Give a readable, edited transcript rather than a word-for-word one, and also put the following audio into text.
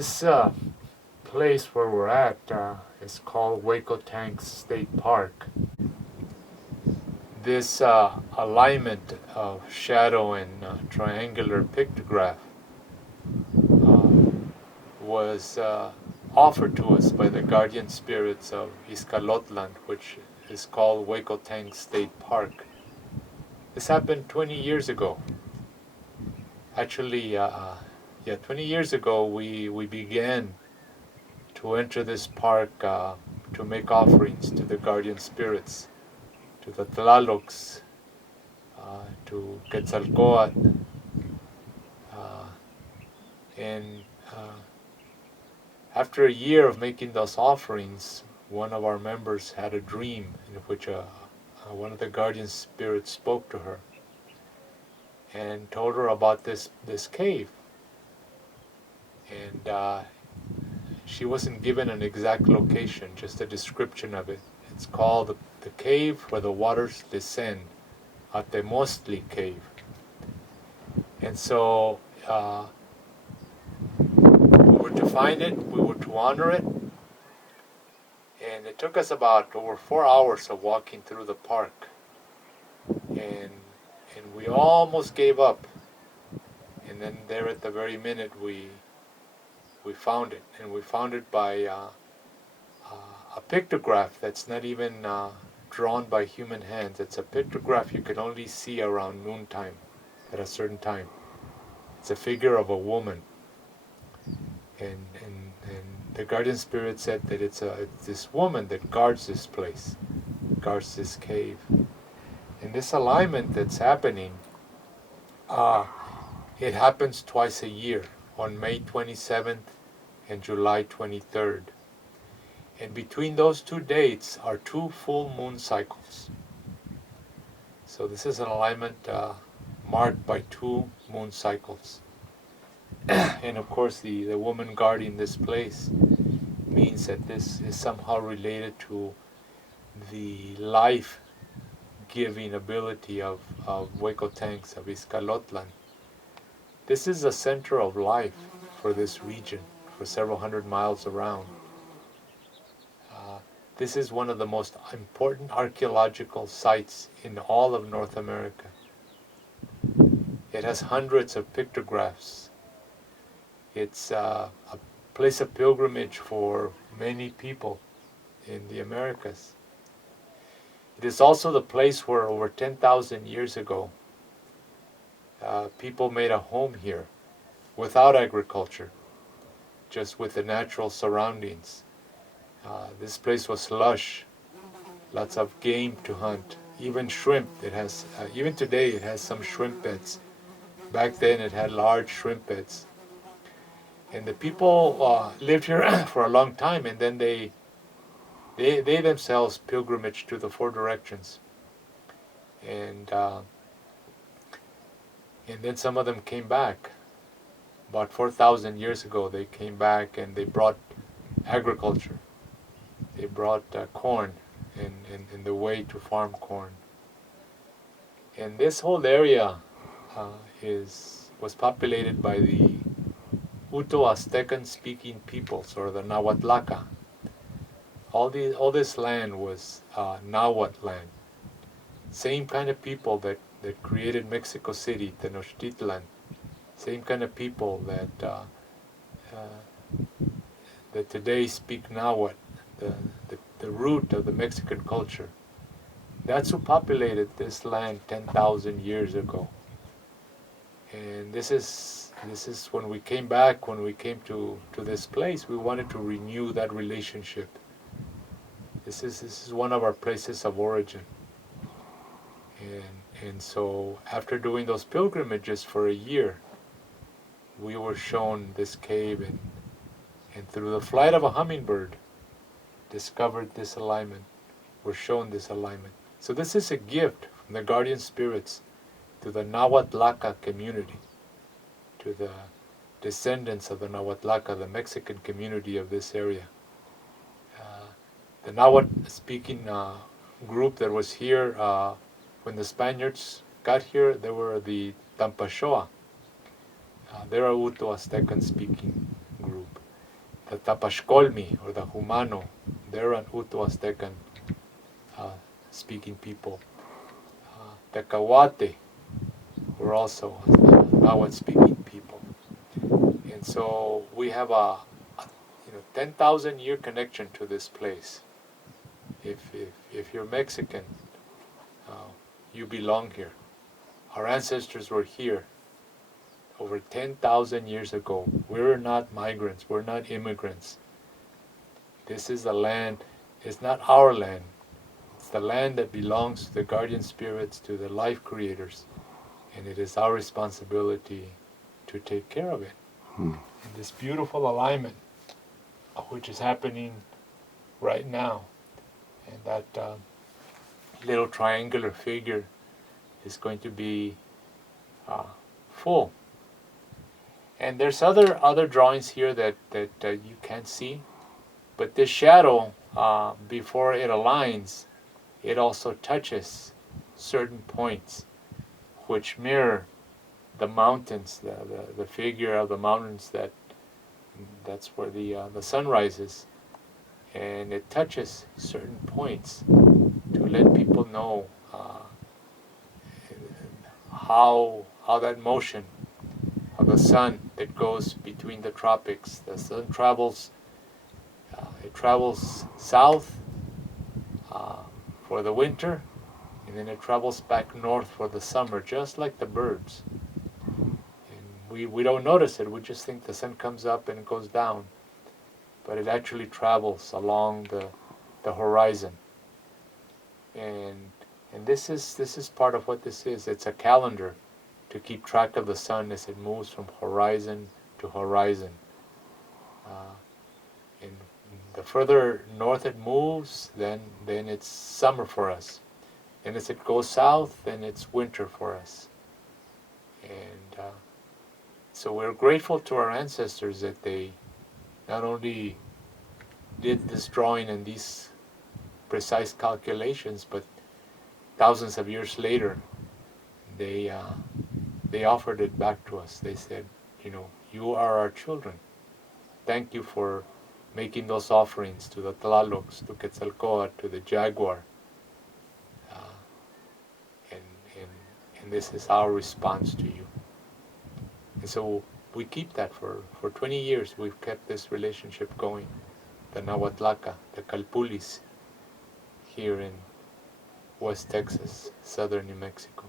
This place where we're at is called Hueco Tanks State Park. This alignment of shadow and triangular pictograph was offered to us by the guardian spirits of Izcalotlan, which is called Hueco Tanks State Park. This happened 20 years ago. Actually, 20 years ago we began to enter this park to make offerings to the guardian spirits, to the Tlalocs, to Quetzalcoatl, and after a year of making those offerings, one of our members had a dream in which one of the guardian spirits spoke to her and told her about this cave. And she wasn't given an exact location, just a description of it. It's called the cave where the waters descend, Atemostli cave. And so we were to find it, we were to honor it, and it took us about over 4 hours of walking through the park. And we almost gave up. And then there at the very minute we found it. And we found it by a pictograph that's not even drawn by human hands. It's a pictograph you can only see around noontime, at a certain time. It's a figure of a woman. And the guardian spirit said that it's this woman that guards this place, guards this cave. And this alignment that's happening, it happens twice a year, on May 27th and July 23rd. And between those two dates are 2 full moon cycles. So this is an alignment marked by 2 moon cycles. And of course the woman guarding this place means that this is somehow related to the life-giving ability of Hueco Tanks of Izcalotlan. This is the center of life for this region, for several hundred miles around. This is one of the most important archaeological sites in all of North America. It has hundreds of pictographs. It's a place of pilgrimage for many people in the Americas. It is also the place where over 10,000 years ago people made a home here without agriculture, just with the natural surroundings. This place was lush, lots of game to hunt, even shrimp. It has, even today it has some shrimp beds. Back then it had large shrimp beds. And the people lived here for a long time, and then they themselves pilgrimaged to the 4 directions. And then some of them came back. About 4,000 years ago they came back and they brought agriculture. They brought corn and the way to farm corn. And this whole area was populated by the Uto-Aztecan speaking peoples, or the Nahuatlaca. All this land was Nahuatl land. Same kind of people that created Mexico City, Tenochtitlan. Same kind of people that today speak Nahuatl, the root of the Mexican culture. That's who populated this land 10,000 years ago. And this is when we came back, when we came to this place, we wanted to renew that relationship. This is one of our places of origin. And so after doing those pilgrimages for a year, we were shown this cave, and through the flight of a hummingbird, discovered this alignment. We're shown this alignment. So this is a gift from the guardian spirits to the Nahuatlaca community, to the descendants of the Nahuatlaca, the Mexican community of this area. The Nahuatl-speaking group that was here when the Spaniards got here, they were the Tampashoa. They're a Uto-Aztecan speaking group. the Tapashkolmi or the Humano, they're an Uto-Aztecan speaking people. The Kawate were also Nahuatl speaking people. And so we have a 10,000 year connection to this place. If you're Mexican, you belong here. Our ancestors were here over 10,000 years ago. We're not migrants, we're not immigrants. This is the land, it's not our land. It's the land that belongs to the guardian spirits, to the life creators. And it is our responsibility to take care of it. And this beautiful alignment, which is happening right now. And that little triangular figure is going to be full. And there's other drawings here that you can't see. But this shadow, before it aligns, it also touches certain points which mirror the mountains, the figure of the mountains that's where the sun rises. And it touches certain points to let people know how that motion of the sun that goes between the tropics. The sun travels, it travels south for the winter, and then it travels back north for the summer, just like the birds. And we don't notice it, we just think the sun comes up and it goes down. But it actually travels along the horizon. And this is part of what this is. It's a calendar to keep track of the sun as it moves from horizon to horizon. And the further north it moves, then it's summer for us. And as it goes south, then it's winter for us. And so we're grateful to our ancestors that they not only did this drawing and these precise calculations, but thousands of years later, they offered it back to us. They said, you are our children. Thank you for making those offerings to the Tlalocs, to Quetzalcoatl, to the jaguar. And this is our response to you. And so we keep that for 20 years. We've kept this relationship going. The Nahuatlaca, the Calpulis, here in West Texas, southern New Mexico.